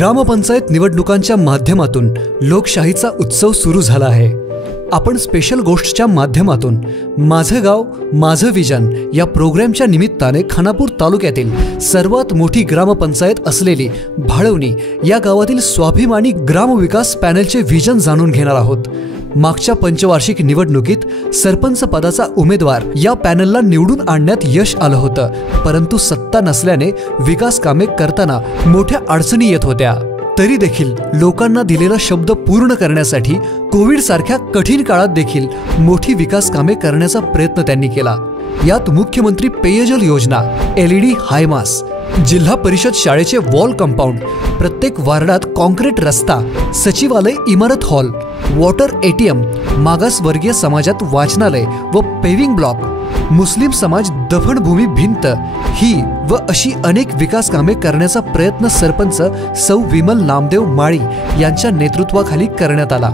ग्रामपंचायत निवडणुकांच्या माध्यमातून लोकशाहीचा उत्सव सुरू झाला आहे। आपण स्पेशल गोष्टच्या माध्यमातून माझं गाव माझं विजन या प्रोग्रामच्या निमित्ताने खानापूर तालुक्यातील सर्वात मोठी ग्रामपंचायत असलेली भाळवणी या गावातील स्वाभिमानी ग्रामविकास पॅनलचे विजन जाणून घेणार आहोत। मागच्या पंचवार्षिक निवडणुकीत सरपंच पदाचा उमेदवार या पॅनलला निवडून आणण्यात यश आलं होतं, परंतु सत्ता नसल्याने विकास कामे करताना मोठ्या अडचणी येत होत्या। तरी देखील लोकांना दिलेला शब्द पूर्ण करण्यासाठी कोविड सारख्या कठीण काळात देखील मोठी विकास कामे करण्याचा प्रयत्न त्यांनी केला। यात मुख्यमंत्री पेयजल योजना, LED हायमास, जिल्हा परिषद शाळेचे वॉल कंपाऊंड, प्रत्येक वार्डात कॉन्क्रीट रस्ता, सचिवालय इमारत हॉल, वॉटर ATM, मागासवर्गीय समाजात वाचनालय व पेव्हिंग ब्लॉक, मुस्लिम समाज दफनभूमी भिंत ही व अशी अनेक विकास कामे करण्याचा प्रयत्न सरपंच सौ विमल नामदेव माळी यांच्या नेतृत्वाखाली करण्यात आला।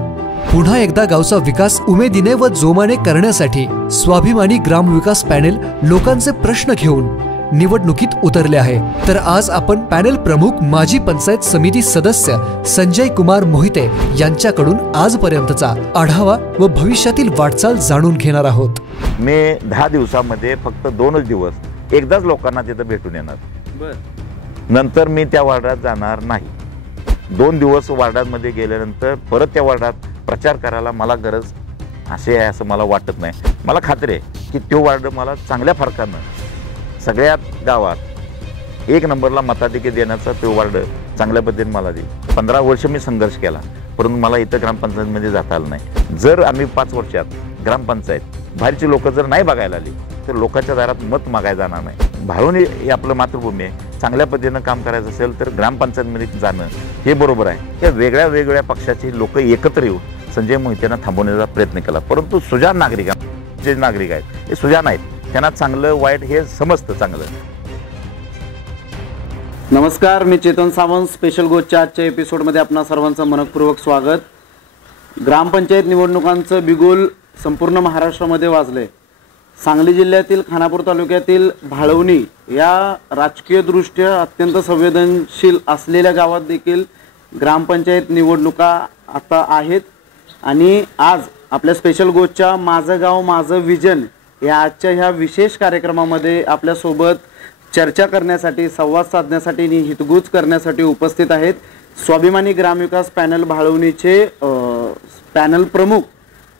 पुन्हा एकदा गावचा विकास उमेदीने व जोमाने करण्यासाठी स्वाभिमानी ग्रामविकास पॅनेल लोकांचे प्रश्न घेऊन निवडणुकीत उतरले आहे। तर आज आपण पॅनेल प्रमुख माजी पंचायत समिती सदस्य संजय कुमार मोहिते यांच्याकडून आजपर्यंतचा आढावा व भविष्यातील वाटचाल जाणून घेणार आहोत। मी 10 दिवसामध्ये फक्त 2च दिवस एकदाच लोकांना तिथे भेटून येणार, नंतर मी त्या वार्डात जाणार नाही। 2 दिवस वार्डामध्ये गेल्यानंतर परत त्या वार्डात प्रचार करायला मला गरज असे आहे असं मला वाटत नाही। मला खात्री आहे की तो वार्ड मला चांगल्या फरकानं सगळ्यात गावात 1 नंबरला मताधिक्य देण्याचा तो वार्ड चांगल्या पद्धतीने मला देईल। 15 वर्ष मी संघर्ष केला, परंतु मला इथं ग्रामपंचायतमध्ये जाता आलं नाही। जर आम्ही 5 वर्षात ग्रामपंचायत बाहेरची लोक जर नाही बघायला आली तर लोकांच्या दारात मत मागायला जाणार नाही। भाळवणी ही आपलं मातृभूमी आहे, चांगल्या पद्धतीनं काम करायचं असेल तर ग्रामपंचायतमध्ये जाणं हे बरोबर आहे। त्या वेगळ्या वेगळ्या पक्षाची लोक एकत्र येऊन संजय मोहितेंना थांबवण्याचा प्रयत्न केला, परंतु सुजाण नागरिक जे नागरिक आहेत हे सुजाण आहेत, त्यांना चांगलं वाईट हे समजतं चांगलं। नमस्कार, मी चेतन सावंत। स्पेशल गोष्टच्या आजच्या एपिसोडमध्ये आपणा सर्वांचं मनपूर्वक स्वागत। ग्रामपंचायत निवडणुकांचं बिगुल संपूर्ण महाराष्ट्रामध्ये वाजले। सांगली जिल्ह्यातील खानापूर तालुक्यातील भाळवणी या राजकीयदृष्ट्या अत्यंत संवेदनशील असलेल्या गावात देखील ग्रामपंचायत निवडणुका आता आहेत आणि आज आपल्या स्पेशल गोष्टच्या माझं गाव माझं विजन या आजच्या ह्या विशेष कार्यक्रमामध्ये आपल्यासोबत चर्चा करण्यासाठी, संवाद साधण्यासाठी आणि हितगुज करण्यासाठी उपस्थित आहेत स्वाभिमानी ग्रामविकास पॅनल भाळवणीचे पॅनल प्रमुख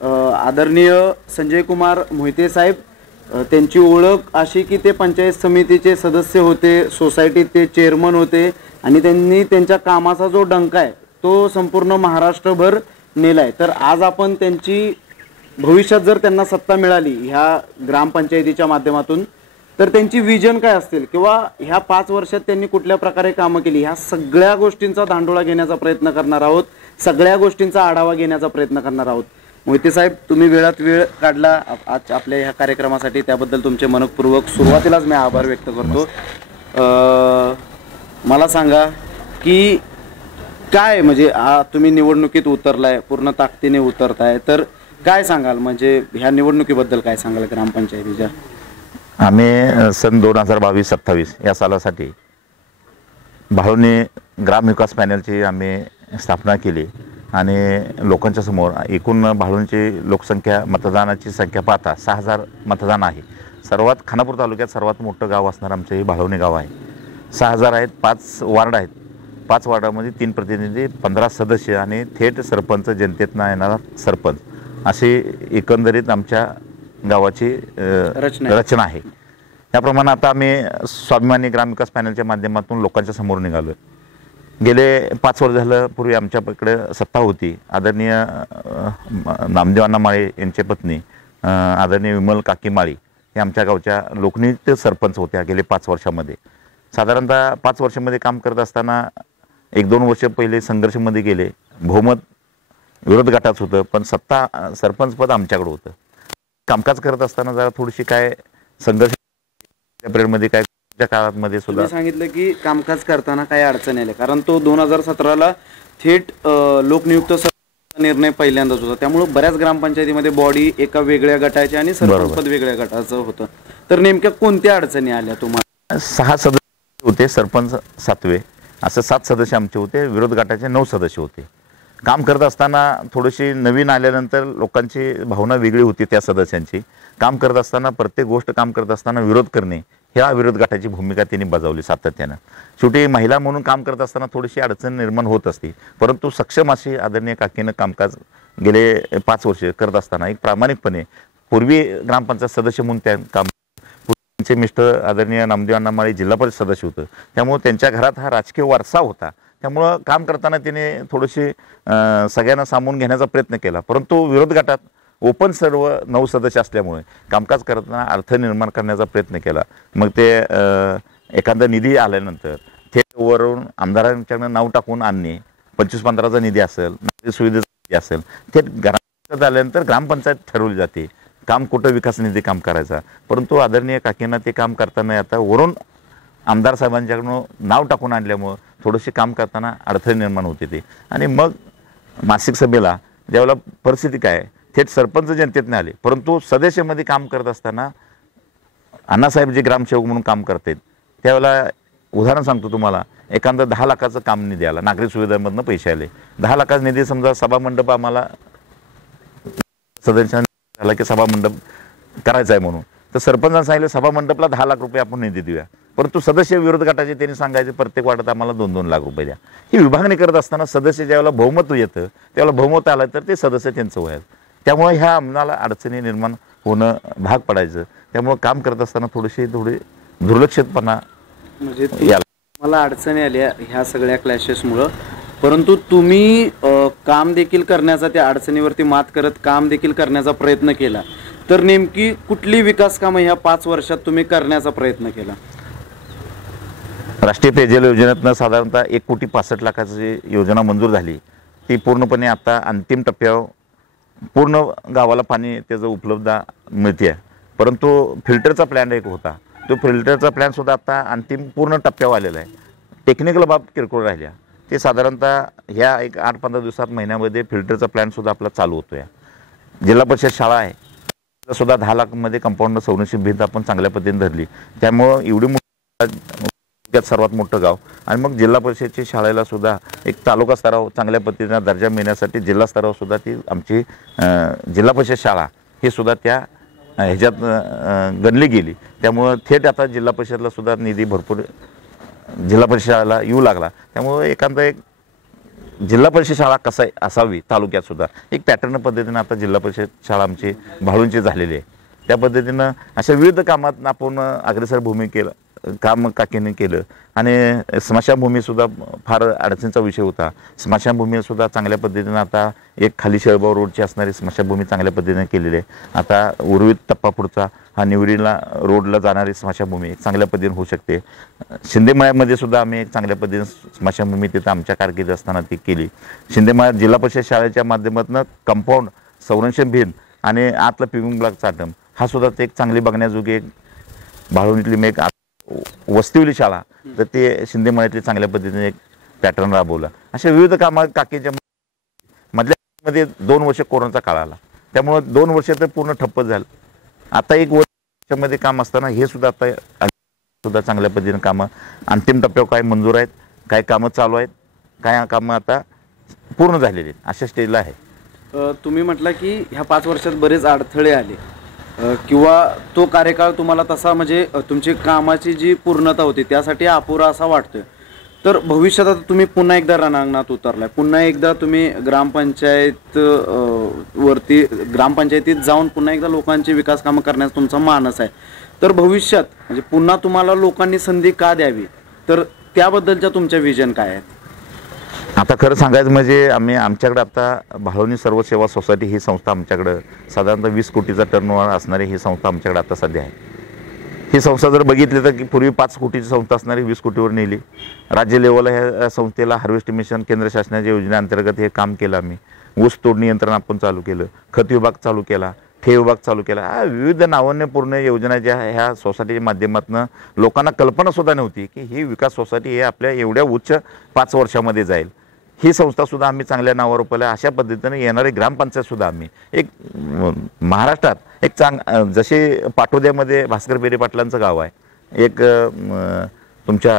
आदरणीय संजय कुमार मोहिते साहेब। त्यांची ओळख अशी की ते पंचायत समितीचे सदस्य होते, सोसायटीत ते चेअरमन होते आणि त्यांनी त्यांच्या कामाचा जो डंका आहे तो संपूर्ण महाराष्ट्रभर नेलाय। तर आज आपण त्यांची भविष्यात जर त्यांना सत्ता मिळाली ह्या ग्रामपंचायतीच्या माध्यमातून तर त्यांची विजन काय असतील किंवा ह्या 5 वर्षात त्यांनी कुठल्या प्रकारे कामं केली ह्या सगळ्या गोष्टींचा धांडोळा घेण्याचा प्रयत्न करणार आहोत, सगळ्या गोष्टींचा आढावा घेण्याचा प्रयत्न करणार आहोत। मोहिते साहेब, तुम्ही वेळात वेळ काढला आज आपल्या ह्या कार्यक्रमासाठी, त्याबद्दल तुमचे मनपूर्वक सुरुवातीलाच मी आभार व्यक्त करतो। मला सांगा की काय म्हणजे तुम्ही निवडणुकीत उतरलाय, पूर्ण ताकदीने उतरताय, तर काय सांगाल म्हणजे ह्या निवडणुकीबद्दल काय सांगाल ग्रामपंचायतीच्या? आम्ही सन 2022-27 या सालासाठी भाळवणी ग्रामविकास पॅनलची आम्ही स्थापना केली आणि लोकांच्या समोर एकूण भाळवणीची लोकसंख्या, मतदानाची संख्या पाहता 6000 मतदान आहे। सर्वात खानापूर तालुक्यात सर्वात मोठं गाव असणार आमचं हे भाळवणी गाव आहे। 6000 आहेत, 5 वार्ड आहेत, 5 वार्डामध्ये 3 प्रतिनिधी, 15 सदस्य आणि थेट सरपंच, जनतेतनं येणारा सरपंच, अशी एकंदरीत आमच्या गावाची रचना आहे। त्याप्रमाणे आता आम्ही स्वाभिमानी ग्रामविकास पॅनलच्या माध्यमातून लोकांच्या समोर निघालो। गेले 5 वर्ष झालं पूर्वी आमच्याकडे सत्ता होती। आदरणीय नामदेवांना माळी यांच्या पत्नी आदरणीय विमल काकी माळी हे आमच्या गावच्या लोकनियुक्त सरपंच होत्या गेले 5 वर्षामध्ये। साधारणतः 5 वर्षामध्ये काम करत असताना 1-2 वर्ष पहिले संघर्षामध्ये गेले, बहुमत विरोध गटाच होतं, पण सत्ता सरपंच पद आमच्याकडे होतं। कामकाज करत असताना जरा थोडीशी काय संघर्ष पिरियडमध्ये काय त्या काळामध्ये सुद्धा सांगितलं की कामकाज करताना काय अडचण आली, कारण तो 2017ला थेट लोकनियुक्त निर्णय पहिल्यांदाच होता, त्यामुळे बऱ्याच ग्रामपंचायतीमध्ये बॉडी एका वेगळ्या गटाची आणि सरपंच पद वेगळ्या गटाचं होतं। तर नेमक्या कोणत्या अडचणी आल्या तुम्हाला? 6 सदस्य होते, सरपंच 7वे असं 7 सदस्य आमचे होते, विरोध गटाचे 9 सदस्य होते. काम करत असताना थोडीशी नवीन आल्यानंतर लोकांची भावना वेगळी होती त्या सदस्यांची. काम करत असताना प्रत्येक गोष्ट काम करत असताना विरोध करणे ह्या विरोध गटाची भूमिका त्यांनी बजावली सातत्यानं. शेवटी महिला म्हणून काम करत असताना थोडीशी अडचण निर्माण होत असते, परंतु सक्षम अशी आदरणीय काकीनं कामकाज गेले 5 वर्ष करत असताना एक प्रामाणिकपणे पूर्वी ग्रामपंचायत सदस्य म्हणून त्या काम, त्यांचे मिस्टर आदरणीय नामदेव अण्णा माळी जिल्हा परिषद सदस्य होतं, त्यामुळे त्यांच्या घरात हा राजकीय वारसा होता. त्यामुळं काम करताना तिने थोडीशी सगळ्यांना सामावून घेण्याचा प्रयत्न केला, परंतु विरोध गटात ओपन सर्व 9 सदस्य असल्यामुळे कामकाज करताना अर्थ निर्माण करण्याचा प्रयत्न केला. मग ते एखादा निधी आल्यानंतर थेट वरून आमदारांच्याकडनं नाव टाकून आणणे, 25-15चा निधी असेल, नागरी सुविधेचा निधी असेल, थेट ग्रामपंचायत आल्यानंतर ग्रामपंचायत ठरवली जाते काम कुठं विकास निधी काम करायचा. परंतु आदरणीय काकींना ते काम करताना आता वरून आमदार साहेबांच्याकडून नाव टाकून आणल्यामुळं थोडीशी काम करताना अडथळे निर्माण होते ते. आणि मग मासिक सभेला ज्यावेळेला परिस्थिती काय थेट सरपंच जनतेतनं आले, परंतु सदस्यामध्ये काम करत असताना अण्णासाहेब जे ग्रामसेवक म्हणून काम करतात त्यावेळेला उदाहरण सांगतो तुम्हाला, एखादं 10 लाखाचं काम निधी आला, नागरी सुविधांमधनं पैसे आले, 10 लाखाचा निधी समजा सभामंडप आम्हाला सदस्यांनी झाला की सभामंडप करायचा आहे म्हणून, तर सरपंचांनी सांगितलं सभामंडपला 10 लाख रुपये आपण निधी देऊया, परंतु सदस्य विरोध गटाचे त्यांनी सांगायचे प्रत्येक वार्डात आम्हाला 2-2 लाख रुपये द्या. ही विभागणी करत असताना सदस्य ज्यावेळेला बहुमत येतं त्यावेळेला बहुमत आलं तर ते सदस्य त्यांचं वयात, त्यामुळे ह्या आम्हाला अडचणी निर्माण होणं भाग पडायचं. त्यामुळे काम करत असताना थोडी दुर्लक्षितपणा म्हणजे मला अडचणी आल्या ह्या सगळ्या क्लॅशेसमुळं, परंतु तुम्ही काम देखील करण्याचा, त्या अडचणीवरती मात करत काम देखील करण्याचा प्रयत्न केला. तर नेमकी कुठली विकास कामं ह्या 5 वर्षात तुम्ही करण्याचा प्रयत्न केला? राष्ट्रीय पेयजल योजनेतनं साधारणतः 1,65,00,000ची योजना मंजूर झाली. ती पूर्णपणे आता अंतिम टप्प्यावर पूर्ण गावाला पाणी त्याचं उपलब्धता मिळते आहे. परंतु फिल्टरचा प्लॅन एक होता, तो फिल्टरचा प्लॅनसुद्धा आता अंतिम पूर्ण टप्प्यावर आलेला आहे. टेक्निकल बाब किरकोळ राहिल्या, ते साधारणतः ह्या एक 8-15 दिवसात महिन्यामध्ये फिल्टरचा प्लॅनसुद्धा आपला चालू होतो आहे. जिल्हा परिषद शाळा आहे सुद्धा 10 लाखमध्ये कंपाऊंड संरक्षित भिंत आपण चांगल्या पद्धतीने धरली. त्यामुळं एवढी मोठी सर्वात मोठं गाव, आणि मग जिल्हा परिषदची शाळेला सुद्धा एक तालुका स्तरावर चांगल्या पद्धतीने दर्जा मिळण्यासाठी जिल्हा स्तरावर सुद्धा ती आमची जिल्हा परिषद शाळा ही सुद्धा त्या ह्याच्यात गणली गेली. त्यामुळं थेट आता जिल्हा परिषदला सुद्धा निधी भरपूर जिल्हा परिषद शाळेला येऊ लागला. त्यामुळं एखादा एक जिल्हा परिषद शाळा कसा असावी तालुक्यात सुद्धा एक पॅटर्न पद्धतीनं आता जिल्हा परिषद शाळा आमची भाळूंची झालेली आहे. त्या पद्धतीनं अशा विविध कामात आपण अग्रेसर भूमिकेला काम काकीने केलं. आणि स्मशानभूमीसुद्धा फार अडचणीचा विषय होता. स्मशानभूमीसुद्धा चांगल्या पद्धतीनं आता एक खाली शेळगाव रोडची असणारी स्मशानभूमी चांगल्या पद्धतीने केलेली आहे. आता उर्वित टप्पा पुढचा हा निवडीला रोडला जाणारी स्मशानभूमी एक चांगल्या पद्धतीने होऊ शकते. शिंदेमळ्यामध्ये सुद्धा आम्ही एक चांगल्या पद्धतीने स्मशानभूमी तिथं आमच्या कारकिर्दीत असताना ती केली. शिंदेमळ्यात जिल्हा परिषद शाळेच्या माध्यमातून कंपाऊंड संरक्षण भिंत आणि आतला पिविंग ब्लॉक चाटम हा सुद्धा ते एक चांगली बघण्याजोगी एक भाळवणीतली मी एक वस्तीवली शाळा, तर ते शिंदेमळ्यातली चांगल्या पद्धतीने एक पॅटर्न राबवला. अशा विविध कामं काकीच्या मधल्यामध्ये 2 वर्ष कोरोनाचा काळ आला, त्यामुळं 2 वर्ष तर पूर्ण ठप्प झालं. आता 1 वर्षामध्ये काम असताना हे सुद्धा आता सुद्धा चांगल्या पद्धतीने कामं अंतिम टप्प्यावर काय मंजूर आहेत, काय कामं चालू आहेत, काय कामं आता पूर्ण झालेली आहेत अशा स्टेजला आहे. तुम्ही म्हटलं की ह्या 5 वर्षात बरेच अडथळे आले किंवा तो कार्यकाळ तुम्हाला तसा म्हणजे तुमची कामाची जी पूर्णता होती त्यासाठी अपुरा असा वाटतोय. तर भविष्यात आता तुम्ही पुन्हा एकदा रणांगणात उतरलाय, पुन्हा एकदा तुम्ही ग्रामपंचायतीत जाऊन पुन्हा एकदा लोकांची विकास कामं करण्याचा तुमचा मानस आहे. तर भविष्यात म्हणजे पुन्हा तुम्हाला लोकांनी संधी का द्यावी, तर त्याबद्दलच्या तुमच्या विजन काय आहेत? आता खरं सांगायचं म्हणजे आमच्याकडे आता भाळवणी सर्व सेवा सोसायटी ही संस्था आमच्याकडं साधारणतः 20 कोटीचा टर्नओव्हर असणारी ही संस्था आमच्याकडे आता सध्या आहे. ही संस्था जर बघितली तर की पूर्वी 5 कोटीची संस्था असणारी 20 कोटीवर नेली. राज्य लेवलला ह्या संस्थेला हार्वेस्ट मिशन केंद्र शासनाच्या योजनेअंतर्गत हे काम केलं आम्ही. ऊस तोडणी यंत्रणा आपण चालू केलं, खत विभाग चालू केला, ठेव विभाग चालू केला. विविध नाविन्यपूर्ण योजना ज्या ह्या सोसायटीच्या माध्यमातून लोकांना कल्पनासुद्धा नव्हती की ही विकास सोसायटी हे आपल्या एवढ्या उच्च 5 वर्षामध्ये जाईल. ही संस्थासुद्धा आम्ही चांगल्या नावावर रुपयाला अशा पद्धतीने येणारी ग्रामपंचायतसुद्धा आम्ही एक महाराष्ट्रात एक जसे पाटोद्यामध्ये भास्कर बेरे पाटलांचं गाव आहे, एक तुमच्या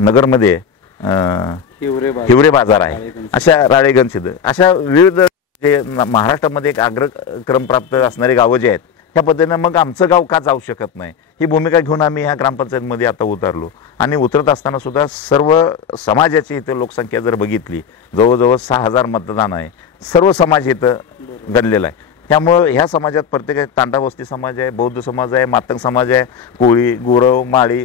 नगरमध्ये हिवरे बाजार आहे, अशा राळेगणसिद्ध, अशा विविध जे महाराष्ट्रामध्ये एक अग्रक्रम प्राप्त असणारी गावं जी आहेत, ह्या पद्धतीनं मग आमचं गाव का जाऊ शकत नाही ही भूमिका घेऊन आम्ही ह्या ग्रामपंचायतमध्ये आता उतरलो. आणि उतरत असताना सुद्धा सर्व समाजाची इथं लोकसंख्या जर बघितली, जवळजवळ 6000 मतदान आहे, सर्व समाज इथं गणलेला आहे. त्यामुळं ह्या समाजात प्रत्येक तांडा वस्ती समाज आहे, बौद्ध समाज आहे, मातंग समाज आहे, कोळी, गुरव, माळी,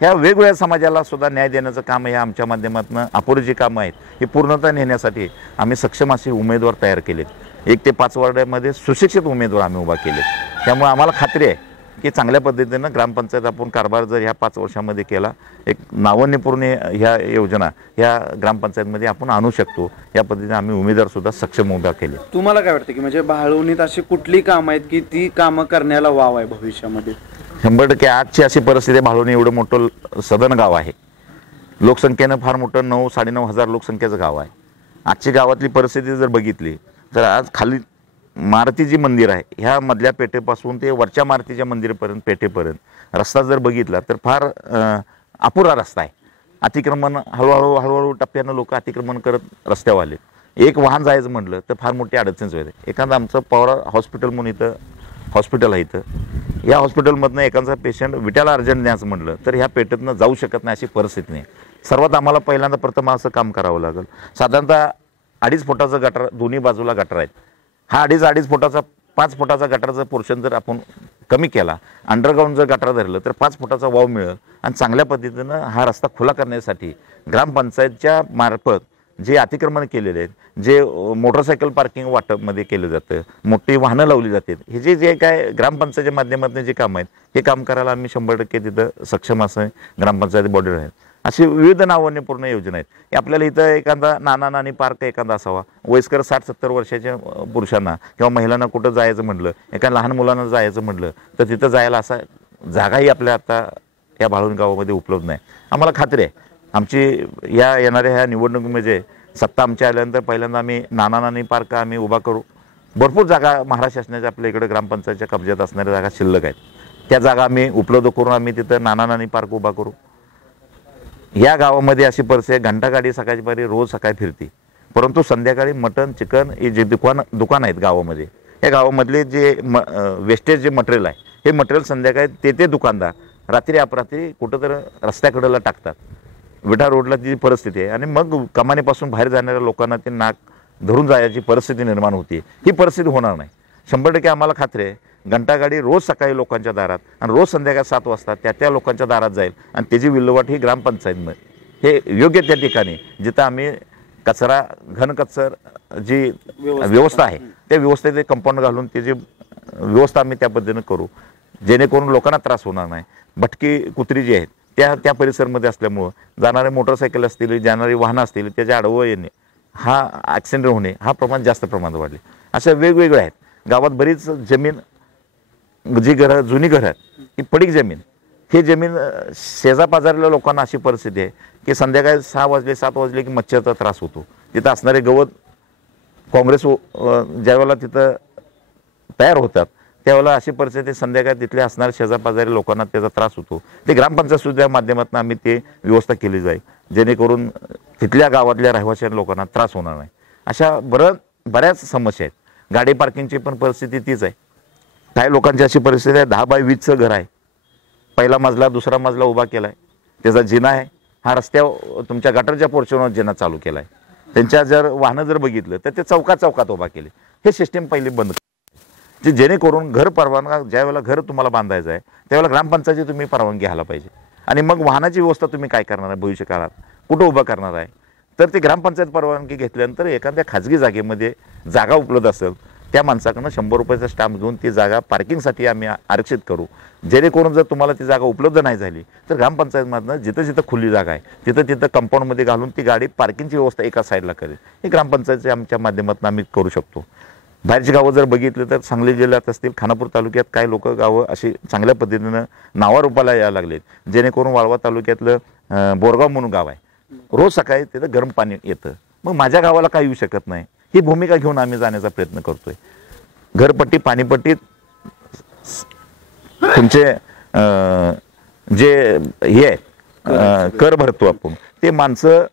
ह्या वेगवेगळ्या समाजाला सुद्धा न्याय देण्याचं काम हे आमच्या माध्यमातून अपुरी जी कामं आहेत ही पूर्णतः नेण्यासाठी आम्ही सक्षम असे उमेदवार तयार केलेत. 1 ते 5 वॉर्डामध्ये सुशिक्षित उमेदवार आम्ही उभा केले. त्यामुळे आम्हाला खात्री आहे की चांगल्या पद्धतीनं ग्रामपंचायत आपण कारभार जर ह्या 5 वर्षामध्ये केला, एक नाविन्यपूर्ण ह्या योजना ह्या ग्रामपंचायतमध्ये आपण आणू शकतो. या पद्धतीने आम्ही उमेदवारसुद्धा सक्षम उभा केले. तुम्हाला काय वाटतं की म्हणजे भाळवणीत अशी कुठली कामं आहेत की ती कामं करण्याला वाव आहे भविष्यामध्ये? 100% आजची अशी परिस्थिती, भाळवणी एवढं मोठं सदन गाव आहे, लोकसंख्येनं फार मोठं 9-9.5 हजार लोकसंख्येचं गाव आहे. आजची गावातली परिस्थिती जर बघितली तर आज खाली मारुती जी मंदिर आहे ह्या मधल्या पेठेपासून ते वरच्या मारुतीच्या मंदिरापर्यंत पेठेपर्यंत रस्ता जर बघितला तर फार अपुरा रस्ता आहे. अतिक्रमण हळूहळू टप्प्यानं लोक अतिक्रमण करत रस्त्यावर आले. एक वाहन जायचं म्हटलं तर फार मोठी अडचणच होते. एखादं आमचं पवार हॉस्पिटल म्हणून इथं हॉस्पिटल आहे, इथं या हॉस्पिटलमधनं एखादा पेशंट विट्याला अर्जंट न्यायचं म्हटलं तर ह्या पेठेतनं जाऊ शकत नाही, अशी परिस्थिती नाही. सर्वात आम्हाला पहिल्यांदा प्रथम असं काम करावं लागेल. साधारणतः 2.5 फुटाचं गटर, दोन्ही बाजूला गटर आहेत. हा 2.5 फुटाचा 5 फुटाचा गटारचा पोर्शन जर आपण कमी केला, अंडरग्राऊंड जर गटार धरलं तर 5 फुटाचा वाव मिळेल. आणि चांगल्या पद्धतीनं हा रस्ता खुला करण्यासाठी ग्रामपंचायतच्या मार्फत जे अतिक्रमण केलेले आहेत, जे मोटरसायकल पार्किंग वाटपमध्ये केलं जातं, मोठी वाहनं लावली जातात, हे जे काय ग्रामपंचायतच्या माध्यमातून जे काम आहेत हे काम करायला आम्ही 100% तिथं सक्षम असं ग्रामपंचायत बॉडी आहेत. अशी विविध नाविन्यपूर्ण योजना आहेत. आपल्याला इथं एखादा नाना नानी पार्क एखादा असावा, वयस्कर 60-70 वर्षाच्या पुरुषांना किंवा महिलांना कुठं जायचं म्हटलं, एका लहान मुलांना जायचं म्हटलं तर तिथं जायला असा जागाही आपल्या आता या भाळवणी गावामध्ये उपलब्ध नाही. आम्हाला खात्री आहे आमची या येणाऱ्या ह्या निवडणुकीमध्ये सत्ता आमच्या आल्यानंतर पहिल्यांदा आम्ही नाना नानी पार्क आम्ही उभा करू. भरपूर जागा महाराष्ट्र शासनाच्या आपल्या इकडे ग्रामपंचायतच्या कब्जात असणाऱ्या जागा शिल्लक आहेत, त्या जागा आम्ही उपलब्ध करून आम्ही तिथं नाना नानी पार्क उभा करू. या गावामध्ये अशी परिस्थिती, घंटागाडी सकाळची पारी रोज सकाळी फिरते, परंतु संध्याकाळी मटन चिकन हे जे दुकान आहेत गावामध्ये, या गावामधले जे वेस्टेज जे मटेरियल आहे हे मटेरियल संध्याकाळी ते दुकानदार रात्री अपरात्री कुठंतरी रस्त्याकडेला टाकतात. विटा रोडला ती परिस्थिती आहे. आणि मग कमानीपासून बाहेर जाणाऱ्या लोकांना ते नाक धरून जायची परिस्थिती निर्माण होती. ही परिस्थिती होणार नाही. 100% आम्हाला खात्री आहे घंटागाडी रोज सकाळी लोकांच्या दारात आणि रोज संध्याकाळी 7 वाजता त्या लोकांच्या दारात जाईल आणि त्याची विल्हेवाट ही ग्रामपंचायतमध्ये हे योग्य त्या ठिकाणी जिथं आम्ही कचरा घनकचर जी व्यवस्था आहे त्या व्यवस्थेचे कंपाऊंड घालून त्याची व्यवस्था आम्ही त्या पद्धतीनं करू, जेणेकरून लोकांना त्रास होणार नाही. भटकी कुत्री जी आहेत त्या परिसरमध्ये असल्यामुळं जाणारे मोटरसायकल असतील, जाणारी वाहनं असतील, त्याच्या आडवं येणे, हा ॲक्सिडेंट होणे हा प्रमाण जास्त प्रमाणात वाढले. अशा वेगवेगळ्या आहेत. गावात बरीच जमीन जी घरं जुनी घरं आहेत ही पडीक जमीन, ही जमीन शेजापाजारील्या लोकांना अशी परिस्थिती आहे की संध्याकाळी 6 वाजले 7 वाजले की मच्छरचा त्रास होतो. तिथं असणारे गवत काँग्रेस ज्यावेळेला तिथं तयार होतात त्यावेळेला अशी परिस्थिती संध्याकाळी तिथल्या असणाऱ्या शेजापाजारी लोकांना त्याचा त्रास होतो. ते ग्रामपंचायत सुद्धा माध्यमातून आम्ही ते व्यवस्था केली जाईल जेणेकरून तिथल्या गावातल्या रहिवासी लोकांना त्रास होणार नाही. अशा बऱ्याच समस्या आहेत. गाडी पार्किंगची पण परिस्थिती तीच आहे. काही लोकांची अशी परिस्थिती आहे 10 बाय 20चं घर आहे, पहिला मजला दुसरा मजला उभा केला आहे, त्याचा जिना आहे, हा रस्त्यावर तुमच्या गटरच्या पोर्शनवर जिना चालू केला आहे. त्यांच्या जर वाहनं जर बघितलं तर ते चौकात उभा केले. हे सिस्टीम पहिली बंद जेणेकरून घर परवानगा ज्या वेळेला घर तुम्हाला बांधायचं आहे त्यावेळेला ग्रामपंचायतीची तुम्ही परवानगी घ्यायला पाहिजे. आणि मग वाहनाची व्यवस्था तुम्ही काय करणार आहे भविष्य काळात, कुठं उभं करणार आहे, तर ते ग्रामपंचायत परवानगी घेतल्यानंतर एखाद्या खाजगी जागेमध्ये जागा उपलब्ध असेल त्या माणसाकडनं 100 रुपयाचा स्टॅम्प घेऊन ती जागा पार्किंगसाठी आम्ही आरक्षित करू. जेणेकरून जर तुम्हाला ती जागा उपलब्ध नाही झाली तर ग्रामपंचायतमधनं जिथं खुली जागा आहे तिथं कंपाऊंडमध्ये घालून ती गाडी पार्किंगची व्यवस्था एका साईडला करेल. हे ग्रामपंचायतच्या आमच्या माध्यमातून आम्ही करू शकतो. बाहेरची गावं जर बघितलं तर सांगली जिल्ह्यात असतील, खानापूर तालुक्यात काही लोक गावं अशी चांगल्या पद्धतीनं नावारूपाला यायला लागलेत. जेणेकरून वाळवा तालुक्यातलं बोरगाव म्हणून गाव आहे, रोज सकाळी तिथं गरम पाणी येतं. मग माझ्या गावाला काय येऊ शकत नाही, ही भूमिका घेऊन आम्ही जाण्याचा प्रयत्न करतोय. घरपट्टी पाणीपट्टी तुमचे जे हे आहे कर भरतो आपण, ते माणसं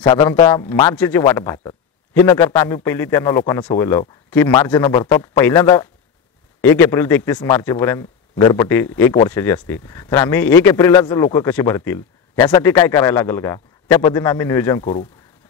साधारणतः मार्चची वाट पाहतात. हे न करता आम्ही पहिली त्यांना लोकांना सवय लावू की मार्च न भरता पहिल्यांदा 1 एप्रिल ते 31 मार्चपर्यंत घरपट्टी 1 वर्षाची असते. तर आम्ही 1 एप्रिललाच लोक कशी भरतील ह्यासाठी काय करायला लागेल का, त्या पद्धतीने आम्ही नियोजन करू.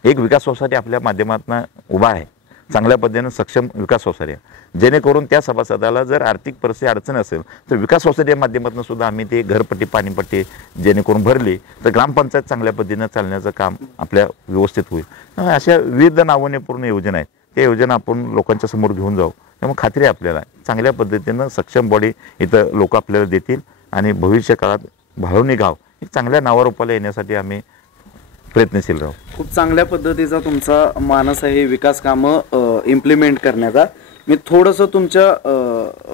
एक विकास सोसायटी आपल्या माध्यमातून उभा आहे, चांगल्या पद्धतीने सक्षम विकास सोसायटी आहे, जेणेकरून त्या सभासदाला जर आर्थिक परिस्थिती अडचण असेल तर विकास सोसायटी माध्यमातून सुद्धा आम्ही ते घरपट्टी पाणीपट्टी जेणेकरून भरली तर ग्रामपंचायत चांगल्या पद्धतीनं चालण्याचं काम आपल्या व्यवस्थित होईल. अशा विविध नावाने पूर्ण योजना आहेत, त्या योजना आपण लोकांच्या समोर घेऊन जाऊ. त्यामुळे खात्री आहे आपल्याला चांगल्या पद्धतीनं सक्षम बॉडी इथं लोक आपल्याला देतील आणि भविष्य काळात भाळवणी गाव एक चांगल्या नावारूपाला येण्यासाठी आम्ही प्रयत्नशील राहू. खूप चांगल्या पद्धतीचा तुमचा मानस आहे विकास कामं इम्प्लिमेंट करण्याचा. मी थोडंसं तुमच्या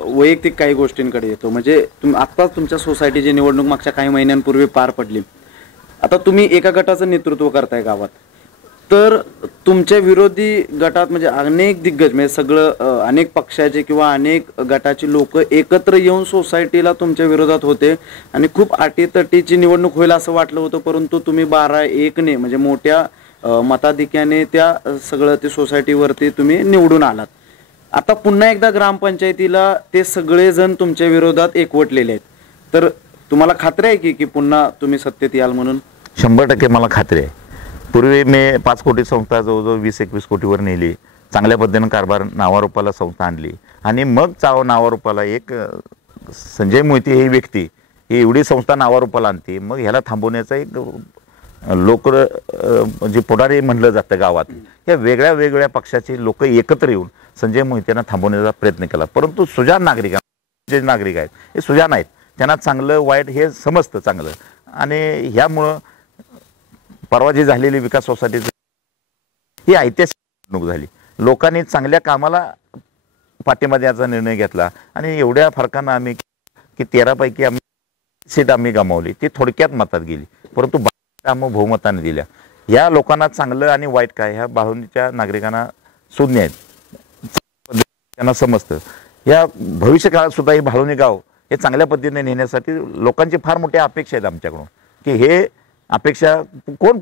वैयक्तिक काही गोष्टींकडे येतो. म्हणजे आत्ताच तुमच्या सोसायटीची निवडणूक मागच्या काही महिन्यांपूर्वी पार पडली. आता तुम्ही एका गटाचं नेतृत्व करताय गावात, तर तुमच्या विरोधी गटात म्हणजे अनेक दिग्गज म्हणजे सगळं अनेक पक्षाचे किंवा अनेक गटाची लोक एकत्र येऊन सोसायटीला तुमच्या विरोधात होते आणि खूप अटीतटीची निवडणूक होईल असं वाटलं होतं. परंतु तुम्ही 12-1ने म्हणजे मोठ्या मताधिक्याने त्या सगळं ते सोसायटीवरती तुम्ही निवडून आलात. आता पुन्हा एकदा ग्रामपंचायतीला ते सगळेजण तुमच्या विरोधात एकवटलेले आहेत, तर तुम्हाला खात्री आहे की पुन्हा तुम्ही सत्तेत याल म्हणून? 100% मला खात्री आहे. पूर्वी मी 5 कोटी संस्था जवळजवळ 20-21 कोटीवर नेली, चांगल्या पद्धतीनं कारभार नावारूपाला संस्था आणली आणि मग नावारूपाला एक संजय मोहिते ही व्यक्ती ही एवढी संस्था नावारूपाला आणते, मग ह्याला थांबवण्याचा एक लोक जे पुढारी म्हणलं जातं गावात, या वेगळ्या वेगळ्या पक्षाचे लोक एकत्र येऊन संजय मोहितेंना थांबवण्याचा प्रयत्न केला. परंतु सुजाण जे नागरिक आहेत हे सुजाण आहेत, त्यांना चांगलं वाईट हे समजतं चांगलं. आणि ह्यामुळं परवा जी झालेली विकास सोसायटीची ही ऐतिहासिक निवडणूक झाली. लोकांनी चांगल्या कामाला पाठिंबा द्यायचा निर्णय घेतला आणि एवढ्या फरकानं आम्ही की 13 पैकी आम्ही सीट आम्ही गमावली, ती थोडक्यात मतात गेली, परंतु आम्ही बहुमताने दिल्या. या लोकांना चांगलं आणि वाईट काय ह्या बाळवणीच्या नागरिकांना सुज्ञ आहेत, त्यांना समजतं. या भविष्य काळात सुद्धा ही बाळवणी गाव हे चांगल्या पद्धतीने नेण्यासाठी लोकांची फार मोठ्या अपेक्षा आहेत आमच्याकडून, की हे अपेक्षा कोण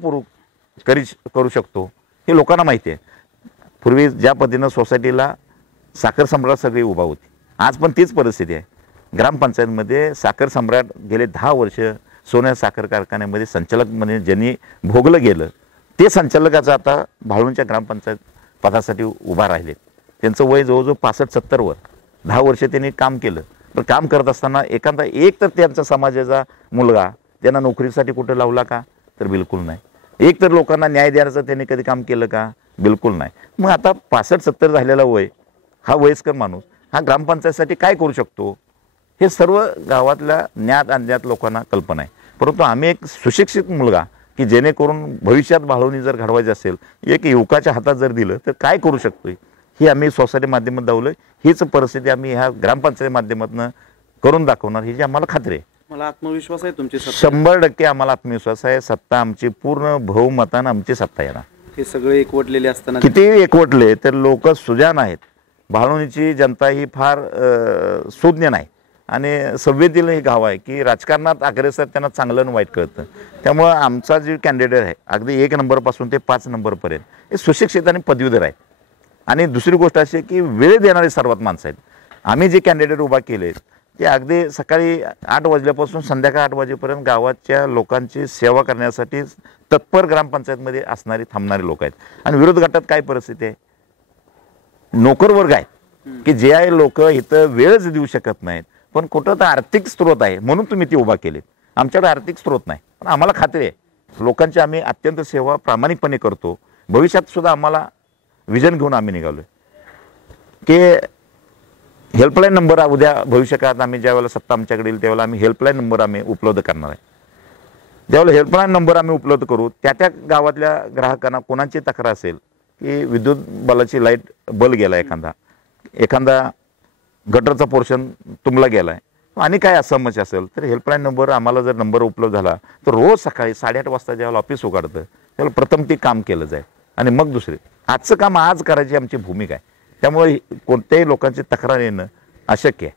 करू शकतो हे लोकांना माहिती आहे. पूर्वी ज्या पद्धतीनं सोसायटीला साखर सम्राट सगळी उभा होती, आज पण तीच परिस्थिती आहे. ग्रामपंचायतमध्ये साखर सम्राट गेले 10 वर्ष सोन्या साखर कारखान्यामध्ये संचालक म्हणजे ज्यांनी भोगलं गेलं ते संचालकाचं आता भाळवणीच्या ग्रामपंचायत पदासाठी उभा राहिले. त्यांचं वय जवळजवळ 65-70 वर 10 वर्ष त्यांनी काम केलं. पण काम करत असताना एखादा एक तर त्यांचा समाजाचा मुलगा त्यांना नोकरीसाठी कुठं लावला का, तर बिलकुल नाही. एक तर लोकांना न्याय देण्याचं त्यांनी कधी काम केलं का, बिलकुल नाही. मग आता 65-70 झालेला वय हा वयस्कर माणूस हा ग्रामपंचायतीसाठी काय करू शकतो हे सर्व गावातल्या ज्ञात अज्ञात लोकांना कल्पना आहे. परंतु आम्ही एक सुशिक्षित मुलगा की जेणेकरून भविष्यात भाळवणी जर घडवायची असेल, एक युवकाच्या हातात जर दिलं तर काय करू शकतोय ही आम्ही सोसायटी माध्यमात दावलं. हीच परिस्थिती आम्ही ह्या ग्रामपंचायत माध्यमातून करून दाखवणार ही जी आम्हाला खात्री आहे. मला आत्मविश्वास आहे तुमची 100% आम्हाला आत्मविश्वास आहे. सत्ता आमची पूर्ण बहुमतानं आमची सत्ता येणार. हे सगळे एकवटलेले असताना किती एकवटले तर लोक सुजाण आहेत. भाळवणीची जनता ही फार सुज्ञ नाही आणि संवेदनशील हे गाव आहे की राजकारणात अग्रेसर त्यांना चांगलं आणि वाईट कळतं. त्यामुळं आमचा जे कॅन्डिडेट आहे अगदी 1 नंबरपासून ते 5 नंबरपर्यंत हे सुशिक्षित आणि पदवीधर आहेत. आणि दुसरी गोष्ट अशी की वेळ देणारे सर्वात माणसं आहेत. आम्ही जे कॅन्डिडेट उभा केले ते अगदी सकाळी 8 वाजल्यापासून संध्याकाळी 8 वाजेपर्यंत गावाच्या लोकांची सेवा करण्यासाठी तत्पर ग्रामपंचायतमध्ये असणारे थांबणारे लोक आहेत. आणि विरोध गटात काय परिस्थिती आहे, नोकर वर्ग आहे की जे आहे लोक इथं वेळच देऊ शकत नाहीत, पण कुठं तर आर्थिक स्रोत आहे म्हणून तुम्ही ती उभा केलीत. आमच्याकडे आर्थिक स्रोत नाही, पण आम्हाला खात्री आहे लोकांची आम्ही अत्यंत सेवा प्रामाणिकपणे करतो. भविष्यात सुद्धा आम्हाला विजन घेऊन आम्ही निघालो की हेल्पलाईन नंबर उद्या भविष्यकाळात आम्ही ज्यावेळेला सत्ता आमच्याकडे येईल त्यावेळेला आम्ही हेल्पलाईन नंबर आम्ही उपलब्ध करणार आहे. ज्यावेळेला हेल्पलाईन नंबर आम्ही उपलब्ध करू त्या गावातल्या ग्राहकांना कोणाची तक्रार असेल की विद्युत बलाची लाईट बल गेला, एखादा गटरचा पोर्शन तुंबला गेला आहे आणि काय असमस्या असेल तर हेल्पलाईन नंबर आम्हाला जर नंबर उपलब्ध झाला तर रोज सकाळी 8:30 वाजता ज्यावेळेला ऑफिस उघडतं त्यावेळेला प्रथम ती काम केलं जाईल आणि मग दुसरे आजचं काम आज करायची आमची भूमिका आहे. त्यामुळे कोणत्याही लोकांची तक्रार येणं अशक्य आहे.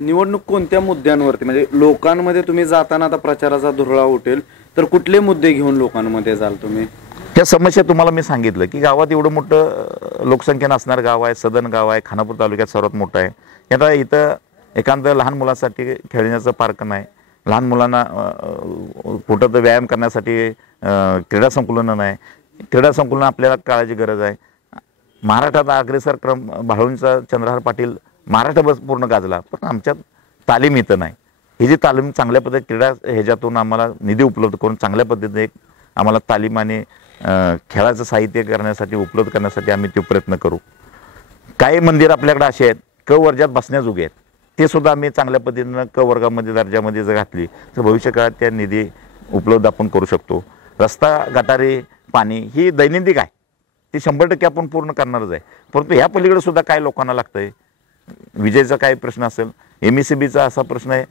निवडणूक कोणत्या मुद्द्यांवरती, म्हणजे लोकांमध्ये तुम्ही जाताना आता प्रचाराचा धुरळा उठेल तर कुठले मुद्दे घेऊन लोकांमध्ये जाल तुम्ही? त्या समस्या तुम्हाला मी सांगितलं की गावात एवढं मोठं लोकसंख्या नसणारं गाव आहे, सदन गाव आहे, खानापूर तालुक्यात सर्वात मोठं आहे. आता इथं एखादं लहान मुलांसाठी खेळण्याचं पार्क नाही, लहान मुलांना कुठं तर व्यायाम करण्यासाठी क्रीडा संकुलन नाही. क्रीडा संकुलन आपल्याला काळाची गरज आहे. महाराष्ट्रात अग्रेसर क्रम भाळूंचा चंद्रहार पाटील महाराष्ट्रभर पूर्ण गाजला, पण आमच्यात तालीम इथं नाही. ही जी तालीम चांगल्या पद्धतीने क्रीडा ह्याच्यातून आम्हाला निधी उपलब्ध करून चांगल्या पद्धतीने आम्हाला तालीम आणि खेळाचं साहित्य करण्यासाठी उपलब्ध करण्यासाठी आम्ही ते प्रयत्न करू. काही मंदिर आपल्याकडे असे आहेत क वर्गात बसण्याजोगे आहेत, ते सुद्धा आम्ही चांगल्या पद्धतीनं क वर्गामध्ये दर्जामध्ये जर घातली तर भविष्य काळात त्या निधी उपलब्ध आपण करू शकतो. रस्ता, गटारे, पाणी ही दैनंदिन आहे, ती 100% आपण पूर्ण करणारच आहे. परंतु ह्या पलीकडे सुद्धा काय लोकांना लागतंय, विजेचा काय प्रश्न असेल, MSCBचा असा प्रश्न आहे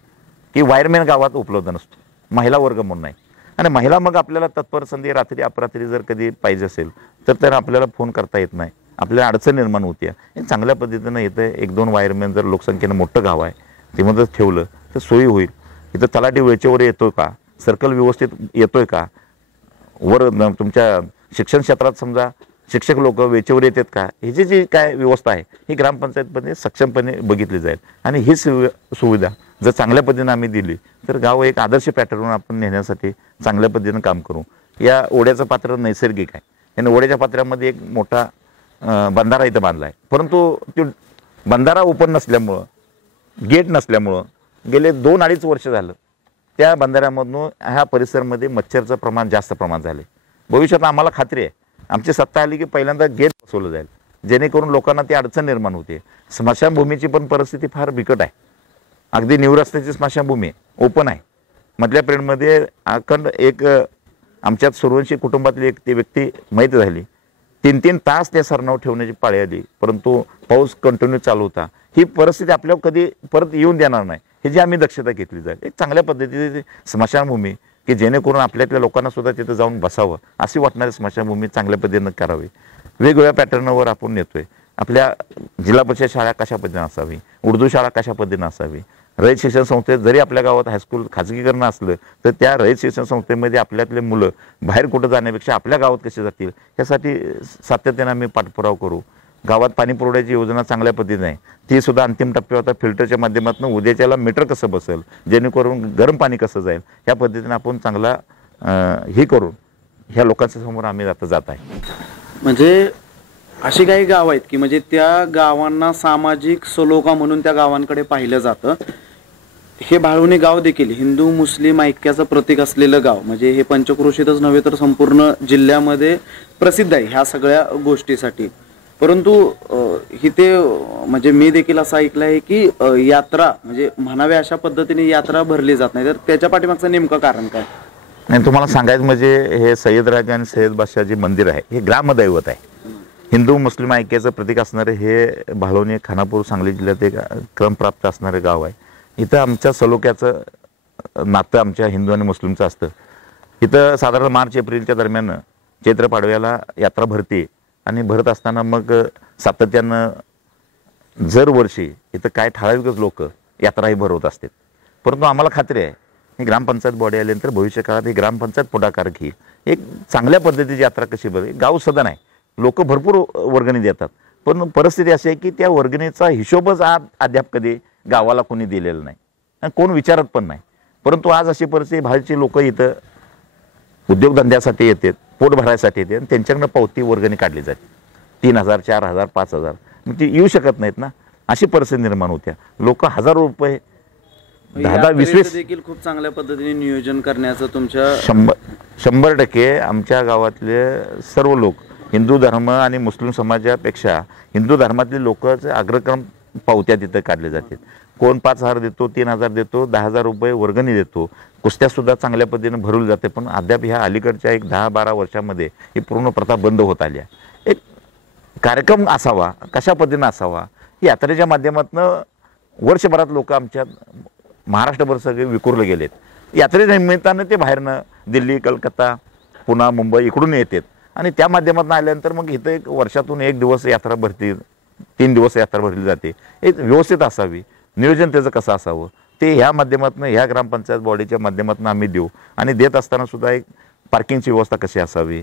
की वायरमॅन गावात उपलब्ध नसतो, महिला वर्ग म्हणून नाही. आणि महिला मग आपल्याला तत्पर संधी रात्री अपरात्री जर कधी पाहिजे असेल तर आपल्याला फोन करता येत नाही, आपल्याला अडचण निर्माण होते. हे चांगल्या पद्धतीनं इथं 1-2 वायरमॅन जर लोकसंख्येनं मोठं गाव आहे ते मध्ये ठेवलं तर सोयी होईल. इथं तलाठी वेळेवर येतोय का, सर्कल व्यवस्थित येतोय का, वर तुमच्या शिक्षण क्षेत्रात समजा शिक्षक लोक वेळेवर येतात का, ह्याची जी काय व्यवस्था आहे ही ग्रामपंचायतमध्ये सक्षमपणे बघितली जाईल. आणि ही सुविधा जर चांगल्या पद्धतीने आम्ही दिली तर गाव एक आदर्श पॅटर्नवर आपण नेण्यासाठी चांगल्या पद्धतीनं काम करू. या ओढ्याचं पात्र नैसर्गिक आहे, आणि ओढ्याच्या पात्रामध्ये एक मोठा बंधारा इथं बांधला आहे, परंतु तो बंधारा ओपन नसल्यामुळं, गेट नसल्यामुळं गेले 2-2.5 वर्ष झालं त्या बंधाऱ्यामधून ह्या परिसरामध्ये मच्छरचं प्रमाण जास्त प्रमाण झाले. भविष्यात आम्हाला खात्री आहे आमची सत्ता आली की पहिल्यांदा गेट बसवलं जाईल, जेणेकरून लोकांना ती अडचण निर्माण होते. स्मशानभूमीची पण परिस्थिती फार बिकट आहे, अगदी निवरस्त्याची स्मशानभूमी ओपन आहे. मधल्या पिरियडमध्ये अखंड एक आमच्यात सूर्यवंशी कुटुंबातली एक ती व्यक्ती माहीत झाली, 3-3 तास त्या सरणावर ठेवण्याची पाळी आली, परंतु पाऊस कंटिन्यू चालू होता. ही परिस्थिती आपल्याला कधी परत येऊन देणार नाही, हे जी आम्ही दक्षता घेतली जाईल. एक चांगल्या पद्धतीची स्मशानभूमी की जेणेकरून आपल्यातल्या लोकांना सुद्धा तिथं जाऊन बसावं अशी वाटणारी स्मशानभूमी चांगल्या पद्धतीनं करावी. वेगवेगळ्या पॅटर्नवर आपण नेतोय. आपल्या जिल्हा परिषद शाळा कशा पद्धतीनं असावी, उर्दू शाळा कशा पद्धतीनं असावी, रयत शिक्षण संस्थेत जरी आपल्या गावात हायस्कूल खाजगीकरण असलं तर त्या रयत शिक्षण संस्थेमध्ये आपल्यातले मुलं बाहेर कुठं जाण्यापेक्षा आपल्या गावात कसे जातील यासाठी सातत्याने आम्ही पाठपुरावा करू. गावात पाणी पुरवठ्याची योजना चांगल्या पद्धतीने आहे, ती सुद्धा अंतिम टप्प्यावर फिल्टरच्या माध्यमातून उद्याच्याला मीटर कसं बसेल, जेणेकरून गरम पाणी कसं जाईल, या पद्धतीने आपण चांगला हे करून ह्या लोकांच्या समोर आम्ही आता जात आहे. म्हणजे अशी काही गाव आहेत की म्हणजे त्या गावांना सामाजिक सलोखा म्हणून त्या गावांकडे पाहिलं जातं. हे भाळवणी गाव देखील हिंदू मुस्लिम ऐक्याचं प्रतीक असलेलं गाव, म्हणजे हे पंचक्रोशीतच नव्हे तर संपूर्ण जिल्ह्यामध्ये प्रसिद्ध आहे ह्या सगळ्या गोष्टीसाठी. परंतु इथे म्हणजे मी देखील असं ऐकलं आहे की यात्रा म्हणजे म्हणावे अशा पद्धतीने यात्रा भरली जात नाही, तर त्याच्या पाठीमागचं नेमकं कारण काय? नाही, तुम्हाला सांगायचं म्हणजे हे सय्यद राजा आणि सय्यद बादशाह जे मंदिर आहे हे ग्रामदैवत आहे, हिंदू मुस्लिम ऐक्याचं प्रतीक असणारे हे भाळवणी खानापूर सांगली जिल्ह्यात एक क्रमप्राप्त असणारे गाव आहे. इथं आमच्या सलोख्याचं नातं आमच्या हिंदू आणि मुस्लिमचं असतं. इथं साधारण मार्च-एप्रिलच्या दरम्यान चैत्र पाडव्याला यात्रा भरते, आणि भरत असताना मग सातत्यानं दरवर्षी इथं काय ठराविकच लोक यात्राही भरवत असतात. परंतु आम्हाला खात्री आहे ही ग्रामपंचायत बॉडी आल्यानंतर भविष्य काळात ही ग्रामपंचायत पुढाकार घेईल. एक चांगल्या पद्धतीची यात्रा कशी बरं, गाव सदन आहे, लोक भरपूर वर्गणी देतात, पण परिस्थिती अशी आहे की त्या वर्गणीचा हिशोबच अद्याप कधी गावाला कोणी दिलेला नाही आणि कोण विचारत पण नाही. परंतु आज अशी परिस्थिती, बाहेरची लोक इथं उद्योगधंद्यासाठी येतात, पोट भरायसाठी येते, आणि त्यांच्याकडनं पावती वर्गणी काढली जाते 3,000, 4,000, 5,000, मग ती येऊ शकत नाहीत ना, अशी परिस्थिती निर्माण होत्या. लोक हजारो रुपये 10-20 देखील खूप चांगल्या पद्धतीने नियोजन करण्याचं तुमच्या 100% आमच्या गावातले सर्व लोक हिंदू धर्म आणि मुस्लिम समाजापेक्षा हिंदू धर्मातले लोकच अग्रक्रम पावत्या तिथं काढले जातात. कोण 5,000 देतो, 3,000 देतो, 10,000 रुपये वर्गणी देतो. कुस्त्यासुद्धा चांगल्या पद्धतीने भरवली जाते. पण अद्याप ह्या अलीकडच्या एक 10-12 वर्षामध्ये ही पूर्ण प्रथा बंद होत आली आहे. एक कार्यक्रम असावा, कशा पद्धतीनं असावा, ही यात्रेच्या माध्यमातून वर्षभरात लोक आमच्या महाराष्ट्रभर सगळे विखुरले गेलेत. यात्रेच्या निमित्तानं ते बाहेरनं दिल्ली, कलकत्ता, पुणे, मुंबई इकडून येतात, आणि त्या माध्यमातून आल्यानंतर मग इथं एक वर्षातून 1 दिवस यात्रा भरती, 3 दिवस यात्रा भरली जाते. एक व्यवस्थित असावी, नियोजन त्याचं कसं असावं ते ह्या माध्यमातून ह्या ग्रामपंचायत बॉडीच्या माध्यमातून आम्ही देऊ. आणि देत असताना सुद्धा एक पार्किंगची व्यवस्था कशी असावी,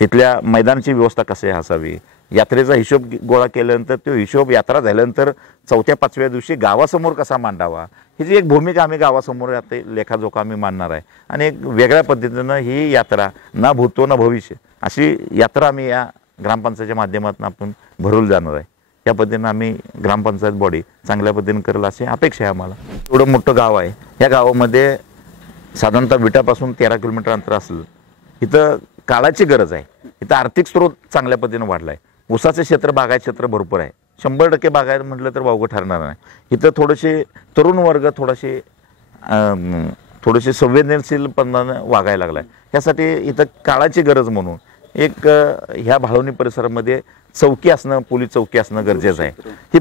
तिथल्या मैदानाची व्यवस्था कशी असावी, यात्रेचा हिशोब गोळा केल्यानंतर तो हिशोब यात्रा झाल्यानंतर 4-5व्या दिवशी गावासमोर कसा मांडावा, ही जी एक भूमिका आम्ही गावासमोर आता लेखाजोखा आम्ही मांडणार आहे. आणि एक वेगळ्या पद्धतीनं ही यात्रा ना भूतो ना भविष्य अशी यात्रा आम्ही या ग्रामपंचायतीच्या माध्यमातून आपण भरवली जाणार आहे. या पद्धतीनं आम्ही ग्रामपंचायत बॉडी चांगल्या पद्धतीने करेल अशी अपेक्षा आहे आम्हाला. एवढं मोठं गाव आहे, या गावामध्ये साधारणतः विटापासून 13 किलोमीटर अंतर असलं. इथं काळाची गरज आहे, इथं आर्थिक स्रोत चांगल्या पद्धतीने वाढला आहे. ऊसाचे क्षेत्र बागायत क्षेत्र भरपूर आहे, 100% बागायत म्हटलं तर वावगं ठरणार नाही. इथं थोडेसे तरुण वर्ग थोडेसे संवेदनशीलपणानं वागायला लागला आहे. यासाठी इथं काळाची गरज म्हणून एक ह्या भाळवणी परिसरामध्ये चौकी असणं, पोलीस चौकी असणं गरजेचं आहे. ही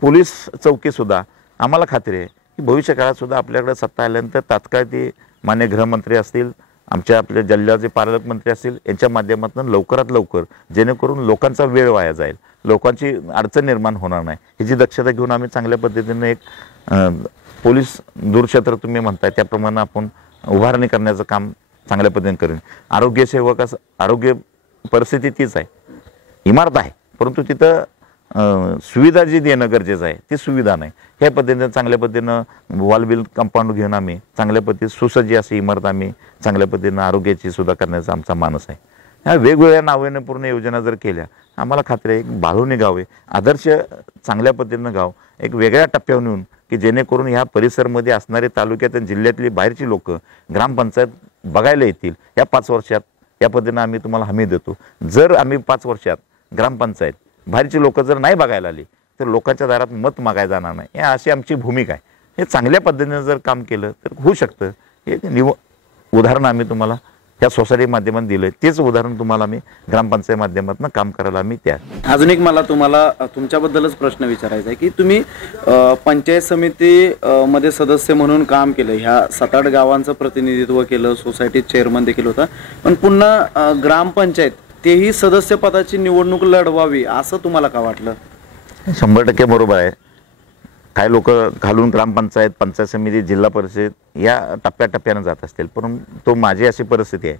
पोलीस चौकीसुद्धा आम्हाला खात्री आहे की भविष्य काळात सुद्धा आपल्याकडे सत्ता आल्यानंतर तात्काळ ती मान्य गृहमंत्री असतील, आपल्या जिल्ह्याचे पालकमंत्री असतील, यांच्या माध्यमातून लवकरात लवकर जेणेकरून लोकांचा वेळ वाया जाईल, लोकांची अडचण निर्माण होणार नाही, ह्याची दक्षता घेऊन आम्ही चांगल्या पद्धतीने एक पोलीस दूरक्षेत्र तुम्ही म्हणताय त्याप्रमाणे आपण उभारणी करण्याचं काम चांगल्या पद्धतीने करेन. आरोग्य सेवकास आरोग्य परिस्थिती तीच आहे, इमारत आहे, परंतु तिथं सुविधा जी देणं गरजेचं आहे ती सुविधा नाही. ह्या पद्धतीने चांगल्या पद्धतीनं वॉलबिल कंपाऊंड घेऊन आम्ही चांगल्या पद्धतीने सुसज्ज अशी इमारत आम्ही चांगल्या पद्धतीनं आरोग्याची सुद्धा करण्याचा आमचा मानस आहे. ह्या वेगवेगळ्या नावाने पूर्ण योजना जर केल्या आम्हाला खात्री आहे एक भाळवणी गाव आहे आदर्श चांगल्या पद्धतीनं गाव एक वेगळ्या टप्प्यावर नेऊन की जेणेकरून ह्या परिसरमध्ये असणारे तालुक्यात आणि जिल्ह्यातली बाहेरची लोक ग्रामपंचायत बघायला येतील. या 5 वर्षात या पद्धतीनं आम्ही तुम्हाला हमी देतो. जर आम्ही 5 वर्षात ग्रामपंचायत बाहेरची लोक जर नाही बघायला आली तर लोकांच्या दारात मत मागायला जाणार नाही, हे अशी आमची भूमिका आहे. हे चांगल्या पद्धतीने जर काम केलं तर होऊ शकतं. हे उदाहरण आम्ही तुम्हाला त्या सोसायटी माध्यमातून दिलं, तेच उदाहरण तुम्हाला आम्ही ग्रामपंचायत माध्यमातून काम करायला आम्ही त्या. अजून एक मला तुम्हाला तुमच्याबद्दलच प्रश्न विचारायचा आहे की तुम्ही पंचायत समिती मध्ये सदस्य म्हणून काम केलं, ह्या 7-8 गावांचं प्रतिनिधित्व केलं, सोसायटीत चेअरमन देखील होता, पण पुन्हा ग्रामपंचायत तेही सदस्य पदाची निवडणूक लढवावी असं तुम्हाला का वाटलं? 100% बरोबर आहे. काही लोक घालून ग्रामपंचायत, पंचायत समिती, जिल्हा परिषद या टप्प्याटप्प्यानं जात असतील, परंतु माझी अशी परिस्थिती आहे,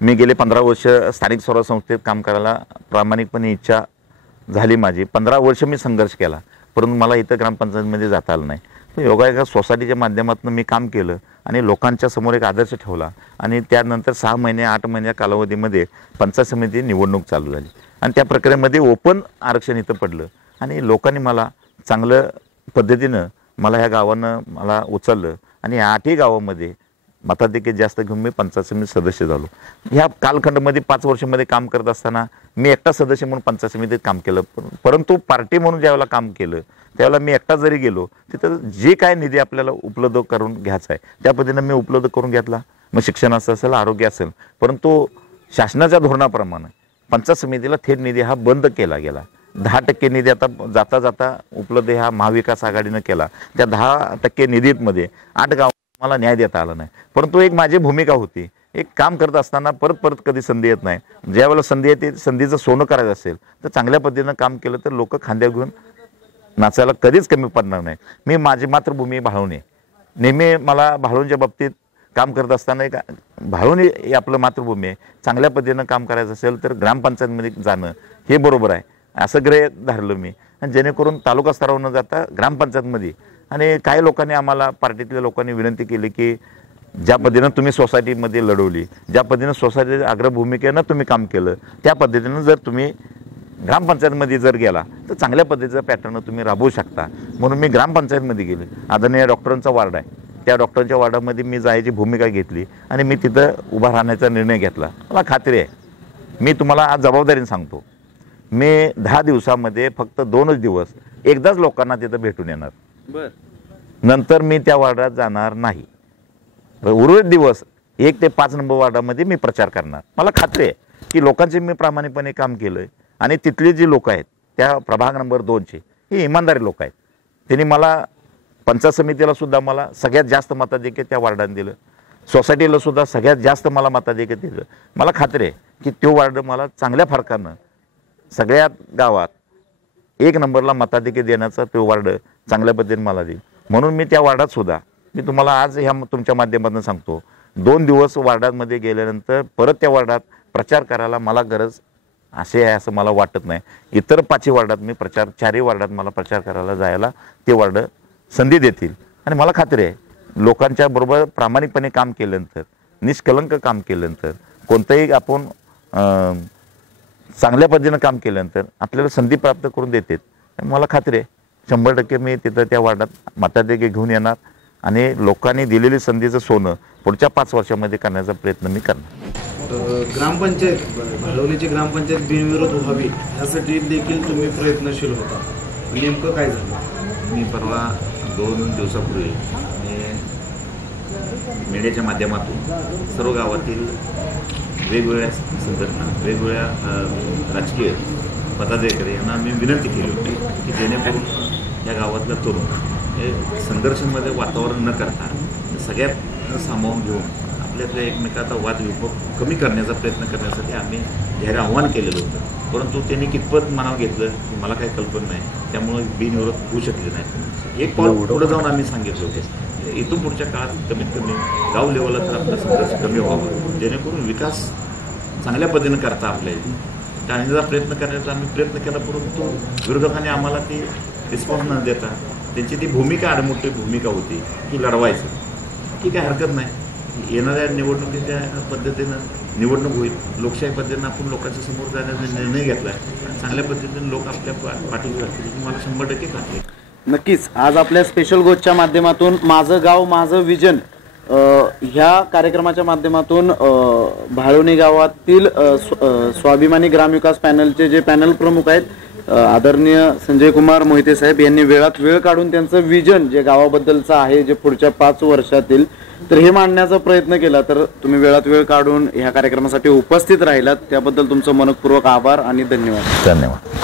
मी गेले 15 वर्ष स्थानिक स्वराज्य संस्थेत काम करायला प्रामाणिकपणे इच्छा झाली माझी. 15 वर्ष मी संघर्ष केला, परंतु मला इथं ग्रामपंचायतमध्ये जाता आलं नाही. योगायोगा सोसायटीच्या माध्यमातून मी काम केलं आणि लोकांच्या समोर एक आदर्श ठेवला. आणि त्यानंतर 6 महिने 8 महिन्या कालावधीमध्ये पंचायत समिती निवडणूक चालू झाली आणि त्या प्रक्रियेमध्ये ओपन आरक्षण इथं पडलं आणि लोकांनी मला चांगलं पद्धतीनं मला ह्या गावानं मला उचललं आणि 8ही गावामध्ये मताधिक्य जास्त घेऊन मी पंचायत समिती सदस्य झालो. ह्या कालखंडामध्ये 5 वर्षामध्ये काम करत असताना मी एकटा सदस्य म्हणून पंचायत समितीत काम केलं, परंतु पार्टी म्हणून ज्यावेळेला काम केलं त्यावेळेला मी एकटा जरी गेलो तिथं जे काय निधी आपल्याला उपलब्ध करून घ्यायचा आहे त्या पद्धतीनं मी उपलब्ध करून घेतला. मग शिक्षणाचं असेल, आरोग्य असेल, परंतु शासनाच्या धोरणाप्रमाणे पंचायत समितीला थेट निधी हा बंद केला गेला. 10% निधी आता जाता जाता उपलब्ध ह्या महाविकास आघाडीनं केला. त्या 10% निधीमध्ये 8 गाव मला न्याय देता आला नाही, परंतु एक माझी भूमिका होती, एक काम करत असताना परत कधी संधी येत नाही. ज्यावेळेला संधी येते संधीचं सोनं करायचं असेल तर चांगल्या पद्धतीनं काम केलं तर लोक खांद्या घेऊन नाचायला कधीच कमी पडणार नाही. मी माझी मातृभूमी भाळवणी, नेहमी मला भाळवणीच्या बाबतीत काम करत असताना एक भाळवणी आपलं मातृभूमी आहे, चांगल्या पद्धतीनं काम करायचं असेल तर ग्रामपंचायतमध्ये जाणं हे बरोबर आहे असं गृहीत धरलं मी. आणि जेणेकरून तालुका स्तरावर न जाता ग्रामपंचायतमध्ये. आणि काही लोकांनी आम्हाला पार्टीतल्या लोकांनी विनंती केली की ज्या पद्धतीनं तुम्ही सोसायटीमध्ये लढवली, ज्या पद्धतीनं सोसायटीच्या अग्रभूमिकेनं तुम्ही काम केलं त्या पद्धतीनं जर तुम्ही ग्रामपंचायतमध्ये जर गेला तर चांगल्या पद्धतीचं पॅटर्न तुम्ही राबवू शकता. म्हणून मी ग्रामपंचायतमध्ये गेले. आदरणीय डॉक्टरांचा वार्ड आहे, त्या डॉक्टरांच्या वार्डामध्ये मी जायची भूमिका घेतली आणि मी तिथं उभा राहण्याचा निर्णय घेतला. मला खात्री आहे, मी तुम्हाला आज जबाबदारीने सांगतो, मी 10 दिवसामध्ये फक्त 2च दिवस एकदाच लोकांना तिथं भेटून येणार, नंतर मी त्या वार्डात जाणार नाही. उर्वरित दिवस 1 ते 5 नंबर वार्डामध्ये मी प्रचार करणार. मला खात्री आहे की लोकांचे मी प्रामाणिकपणे काम केलं आहे आणि तिथले जे लोक आहेत त्या प्रभाग नंबर 2चे हे इमानदारी लोक आहेत. त्यांनी मला पंचायत समितीला सुद्धा मला सगळ्यात जास्त मताधिक्य त्या वार्डाने दिलं, सोसायटीला सुद्धा सगळ्यात जास्त मला मताधिक्य दिलं. मला खात्री आहे की तो वार्ड मला चांगल्या फरकानं सगळ्यात गावात 1 नंबरला मताधिक्य देण्याचा तो वार्ड चांगल्या पद्धतीने मला देईल. म्हणून मी त्या वार्डात सुद्धा मी तुम्हाला आज ह्या तुमच्या माध्यमातून सांगतो, 2 दिवस वार्डामध्ये गेल्यानंतर परत त्या वार्डात प्रचार करायला मला गरज असे आहे असं मला वाटत नाही. इतर 5 वार्डात मी 4ही वार्डात मला प्रचार करायला जायला ते वार्ड संधी देतील. आणि मला खात्री आहे लोकांच्या बरोबर प्रामाणिकपणे काम केल्यानंतर, निष्कलंक काम केल्यानंतर, कोणतंही आपण चांगल्या पद्धतीनं काम केल्यानंतर आपल्याला संधी प्राप्त करून देतात. मला खात्री आहे 100% मी तिथं त्या वार्डात मताधिक्य घेऊन येणार आणि लोकांनी दिलेली संधीचं सोनं पुढच्या 5 वर्षामध्ये करण्याचा प्रयत्न मी करणार. ग्रामपंचायत भाळवणीची ग्रामपंचायत बिनविरोध व्हावी यासाठी देखील तुम्ही प्रयत्नशील होता. नेमकं काय झालं? मी परवा 2 दिवसापूर्वी मीडियाच्या माध्यमातून सर्व गावातील वेगवेगळ्या संघटना, वेगवेगळ्या राजकीय पदाधिकारी यांना मी विनंती केली होती की जेणेकरून या गावातला तरुण हे संघर्षामध्ये वातावरण न करता सगळ्यात सामावून घेऊन आपल्यातल्या एकमेकाचा वादविवाद कमी करण्याचा प्रयत्न करण्यासाठी आम्ही जाहीर आव्हान केलेलं होतं. परंतु त्यांनी कितपत मनावर घेतलं की मला काही कल्पना नाही, त्यामुळे बिनविरोध होऊ शकले नाही. एक पाऊल पुढे जाऊन आम्ही सांगितलं होतं इथून पुढच्या काळात कमीत कमी गाव लेवलला तर आपला संघर्ष कमी व्हावा, जेणेकरून विकास चांगल्या पद्धतीनं करता आपल्या टाळण्याचा प्रयत्न करण्याचा आम्ही प्रयत्न केला. परंतु विरोधकांनी आम्हाला ती रिस्पॉन्स न देता त्यांची ती भूमिका आडमुठी भूमिका होती की लढवायचं. ठीक आहे, हरकत नाही. येणाऱ्या निवडणुकीच्या पद्धतीनं निवडणूक होईल, लोकशाही पद्धतीनं आपण लोकांच्या समोर जाण्याचा निर्णय घेतला आहे. चांगल्या पद्धतीने लोक आपल्या पाठीशी राहतील मला 100% खात्री. नक्कीच आज आपल्या स्पेशल गोष्टच्या माध्यमातून माझं गाव माझं विजन ह्या कार्यक्रमाच्या माध्यमातून भाळवणी गावातील स्वाभिमानी ग्रामविकास पॅनलचे जे पॅनल प्रमुख आहेत आदरणीय संजय कुमार मोहिते साहेब यांनी वेळात वेळ काढून त्यांचं विजन जे गावाबद्दलचं आहे जे पुढच्या 5 वर्षातील तर हे मांडण्याचा प्रयत्न केला. तर तुम्ही वेळात वेळ काढून ह्या कार्यक्रमासाठी उपस्थित राहिलात त्याबद्दल तुमचं मनपूर्वक आभार आणि धन्यवाद. धन्यवाद.